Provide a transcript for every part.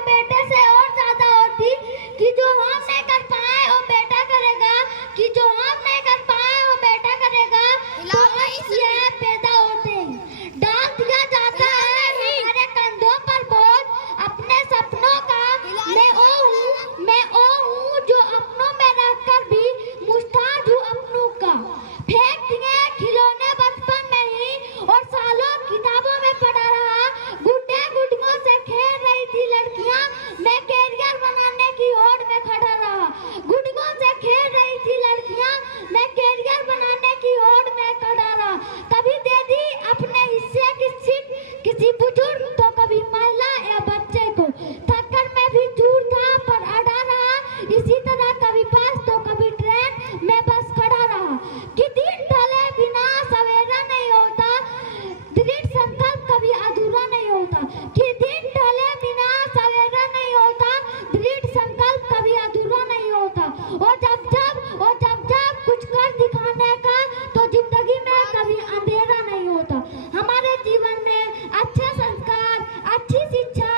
वो बेटे से और ज्यादा होती, कि जो हम नहीं कर पाए वो बेटा करेगा, कि जो हम नहीं कर पाए वो बेटा करेगा। तो ये पैदा होते हैं, डाल दिया जाता है हमारे कंधों पर बोझ अपने सपनों का। मैं वो हूँ जो अपनों में रहकर भी मुस्ताद हूँ अपनों का। फेंक दिए खिलौने बचपन में ही और सालों किताबों में पढ़ा रहा। गुड्डे गुड्डियों से खेल रही थी लड़कियां, मैं कैरियर बनाने की होड़ में खड़ा रहा। गुड्डियों से खेल रही थी लड़कियां, मैं कैरियर बनाने की होड़ में खड़ा रहा। कभी दे दी अपने हिस्से की सीट किसी बुजुर्ग तो कभी महिला या बच्चे को। थक्कर में भी दूर था पर अड़ा रहा, इसी तरह कभी बस तो कभी ट्रेन में बस खड़ा रहा। कि दिन ढले बिना सवेरा नहीं होता, दृढ़ संकल्प कभी अधूरा नहीं होता। कि दिन ढले बिना सवेरा नहीं होता, दृढ़ संकल्प कभी अधूरा नहीं होता। और जब जब कुछ कर दिखाने का तो जिंदगी में कभी अंधेरा नहीं होता। हमारे जीवन में अच्छे संस्कार, अच्छी शिक्षा,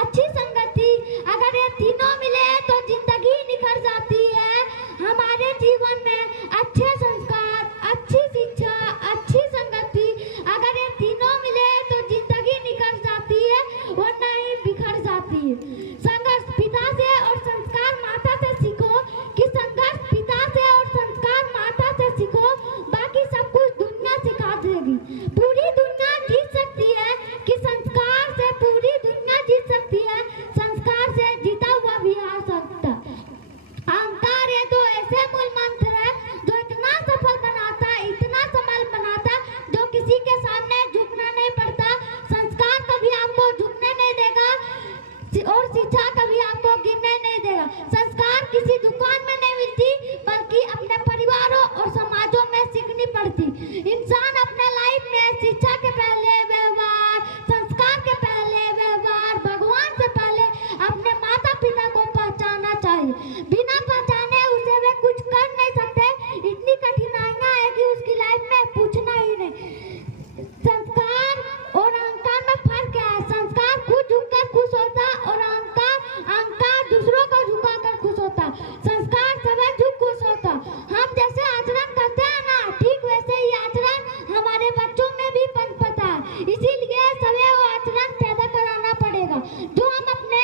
अच्छी संगति, अगर ये तीनों मिले तो जिंदगी निखर जाती है। हमारे जीवन में अच्छे संस्कार, अच्छी शिक्षा, अच्छी संगति, अगर ये तीनों मिले तो जिंदगी निखर जाती है वरना ही बिखर जाती है। संघर्ष पिता से और संस्कार माता से सीखो, कि संघर्ष पिता से और संस्कार माता से सीखो, बाकी सब कुछ दुनिया सिखा देगी। पूरी दुनिया जीत सकती है, कि संस्कार से पूरी दुनिया जीत सकती है, संस्कार से जीता हुआ भी हार सकता। अहंकार ये तो ऐसे मूल मंत्र है जो इतना सफल बनाता, इतना संबल बनाता, जो किसी के सामने झुकना नहीं पड़ता। संस्कार कभी आपको झुकने नहीं देगा और शिक्षा कभी आपको गिरने नहीं देगा। संस्कार किसी दुकान में नहीं मिलती, बल्कि अपने परिवारों और समाजों में सीखनी पड़ती। इंसान अपने लाइफ में शिक्षा के पहले व्यवहार, संस्कार के पहले व्यवहार, भगवान से पहले अपने माता पिता को पहचानना चाहिए। बिना पहचाने उसे वे कुछ कर नहीं सकते। इतनी कठिनाइयां है कि उसकी लाइफ में पूछना ही नहीं। संस्कार और अहंकार में फर्क क्या है? संस्कार खुद झुककर खुश होता और अहंकार दूसरों को झुकाकर खुश होता। संस्कार सभी झुक खुश होता। हम जैसे आचरण करते हैं ना, ठीक वैसे ही आचरण हमारे बच्चों में भी पनपता है। इसीलिए सभी वो आचरण पैदा कराना पड़ेगा जो हम अपने